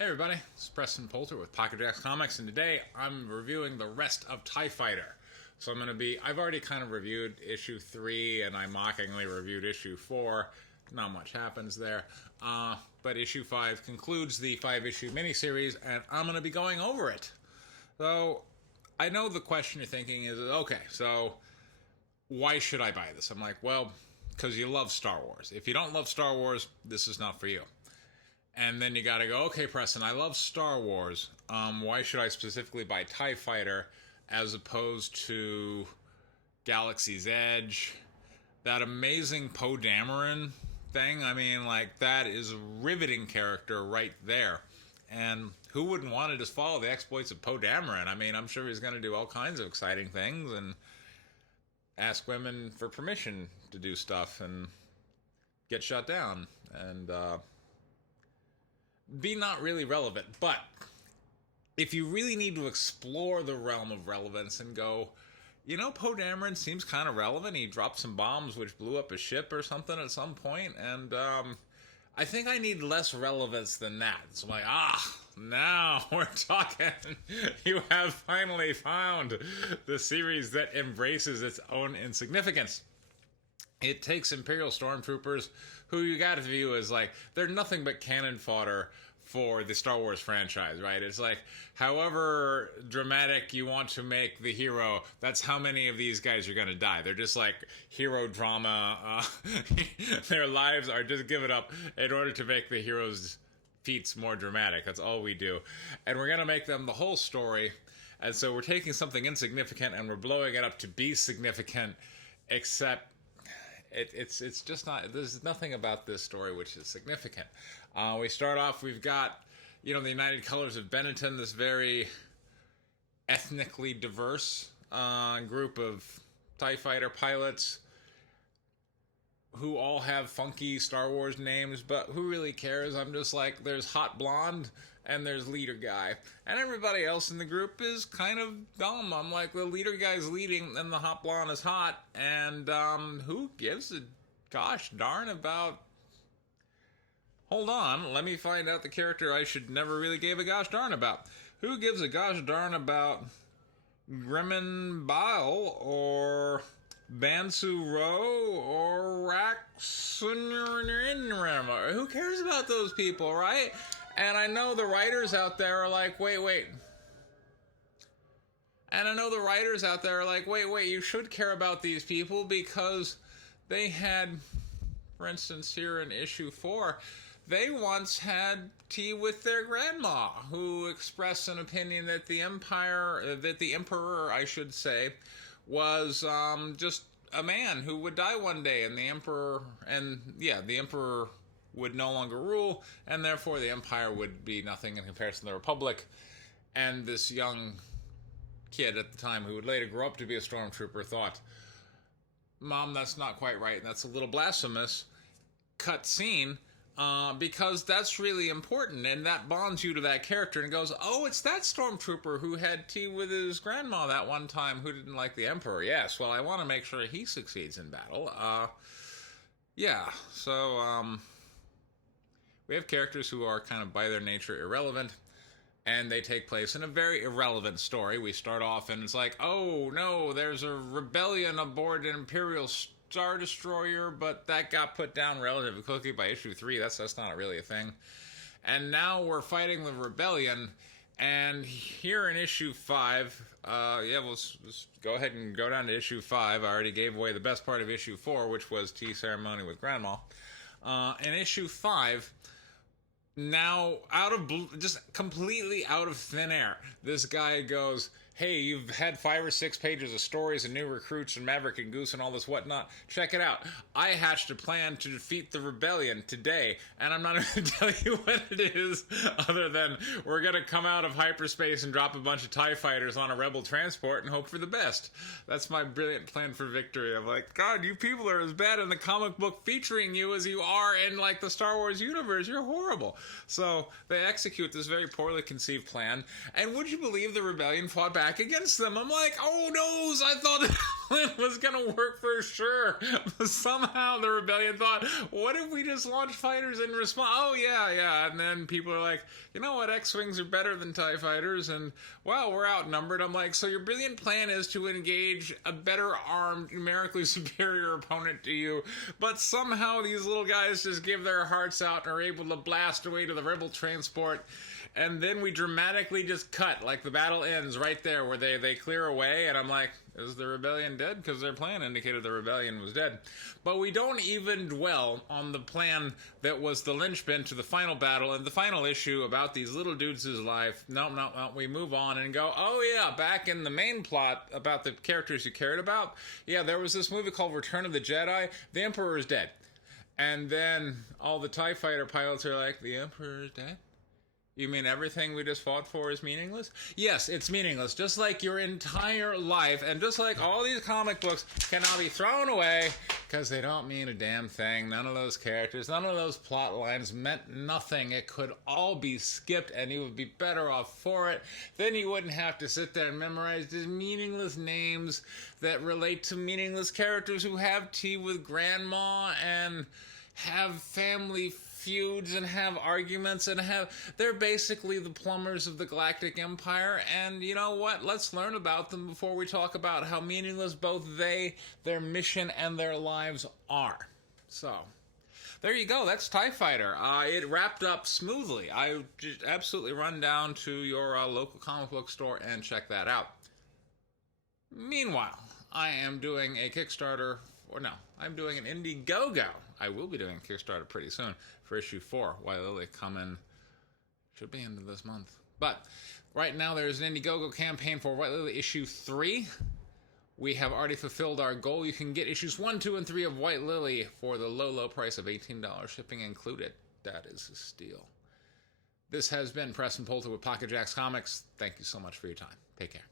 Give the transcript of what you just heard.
Hey everybody, this is Preston Poulter with Pocket Jacks Comics, and today I'm reviewing the rest of TIE Fighter. So I've already kind of reviewed issue 3, and I mockingly reviewed issue 4. Not much happens there. But issue 5 concludes the 5-issue miniseries, and I'm going to be going over it. So, I know the question you're thinking is, okay, so why should I buy this? I'm like, well, because you love Star Wars. If you don't love Star Wars, this is not for you. And then you gotta go, okay, Preston, I love Star Wars. Why should I specifically buy TIE Fighter as opposed to Galaxy's Edge? That amazing Poe Dameron thing, that is a riveting character right there. And who wouldn't want to just follow the exploits of Poe Dameron? I'm sure he's going to do all kinds of exciting things and ask women for permission to do stuff and get shut down. And, be not really relevant, but if you really need to explore the realm of relevance and go, Poe Dameron seems kind of relevant. He dropped some bombs which blew up a ship or something at some point, and I think I need less relevance than that. So I'm like, now we're talking. You have finally found the series that embraces its own insignificance. It takes Imperial Stormtroopers, who you gotta view as they're nothing but cannon fodder for the Star Wars franchise, right? It's like, however dramatic you want to make the hero, that's how many of these guys are gonna die. They're just like hero drama. Their lives are just given up in order to make the hero's feats more dramatic. That's all we do. And we're gonna make them the whole story. And so we're taking something insignificant and we're blowing it up to be significant, except it's just not. There's nothing about this story which is significant. We start off. We've got the United Colors of Benetton, this very ethnically diverse group of TIE Fighter pilots who all have funky Star Wars names, but who really cares? I'm just like, there's Hot Blonde and there's Leader Guy, and everybody else in the group is kind of dumb. I'm like, the Leader Guy's leading and the Hot Blonde is hot, and who gives a gosh darn about... Hold on, let me find out the character I should never really give a gosh darn about. Who gives a gosh darn about Grimmin Bile or Bansu Ro or Raxunrinrim? Who cares about those people, right? And I know the writers out there are like, wait. And I know the writers out there are like, wait, you should care about these people because they had, for instance, here in issue 4, they once had tea with their grandma, who expressed an opinion that the emperor, I should say, was just a man who would die one day, and the emperor would no longer rule, and therefore the Empire would be nothing in comparison to the Republic. And this young kid at the time, who would later grow up to be a stormtrooper, thought, Mom, that's not quite right, that's a little blasphemous. Cut scene, because that's really important, and that bonds you to that character, and goes, oh, it's that stormtrooper who had tea with his grandma that one time who didn't like the Emperor. Yes, well, I want to make sure he succeeds in battle. We have characters who are kind of by their nature irrelevant, and they take place in a very irrelevant story. We start off and it's like, oh no, there's a rebellion aboard an Imperial Star Destroyer, but that got put down relatively quickly by issue 3. That's not really a thing. And now we're fighting the rebellion, and here in issue 5, let's go ahead and go down to issue 5. I already gave away the best part of issue 4, which was tea ceremony with Grandma. In issue 5, now, just completely out of thin air, this guy goes, hey, you've had 5 or 6 pages of stories and new recruits and Maverick and Goose and all this whatnot. Check it out. I hatched a plan to defeat the rebellion today, and I'm not going to tell you what it is, other than we're going to come out of hyperspace and drop a bunch of TIE fighters on a rebel transport and hope for the best. That's my brilliant plan for victory. I'm like, God, you people are as bad in the comic book featuring you as you are in, the Star Wars universe. You're horrible. So they execute this very poorly conceived plan, and would you believe the rebellion fought back against them? I'm like, oh no, I thought plan was going to work for sure. Somehow the rebellion thought, what if we just launch fighters in response? Oh, yeah. And then people are like, you know what? X-Wings are better than TIE fighters. And, well, we're outnumbered. I'm like, so your brilliant plan is to engage a better armed, numerically superior opponent to you. But somehow these little guys just give their hearts out and are able to blast away to the rebel transport. And then we dramatically just cut, like the battle ends right there where they clear away, and I'm like, is the rebellion dead? Because their plan indicated the rebellion was dead. But we don't even dwell on the plan that was the linchpin to the final battle and the final issue about these little dudes' life. No. We move on and go, oh yeah, back in the main plot about the characters you cared about, yeah, there was this movie called Return of the Jedi. The Emperor is dead. And then all the TIE fighter pilots are like, the Emperor is dead? You mean everything we just fought for is meaningless? Yes, it's meaningless. Just like your entire life, and just like all these comic books can now be thrown away because they don't mean a damn thing. None of those characters, none of those plot lines meant nothing. It could all be skipped, and you would be better off for it. Then you wouldn't have to sit there and memorize these meaningless names that relate to meaningless characters who have tea with grandma and have family feuds and have arguments and they're basically the plumbers of the Galactic Empire. And you know what? Let's learn about them before we talk about how meaningless both their mission, and their lives are. So, there you go. That's TIE Fighter. It wrapped up smoothly. I just absolutely run down to your local comic book store and check that out. Meanwhile, I am doing a Kickstarter, I'm doing an Indiegogo. I will be doing a Kickstarter pretty soon for issue 4, White Lily coming, should be end of this month. But right now there's an Indiegogo campaign for White Lily issue 3. We have already fulfilled our goal. You can get issues 1, 2, and 3 of White Lily for the low price of $18, shipping included. That is a steal. This has been Preston Poulter with Pocket Jacks Comics. Thank you so much for your time. Take care.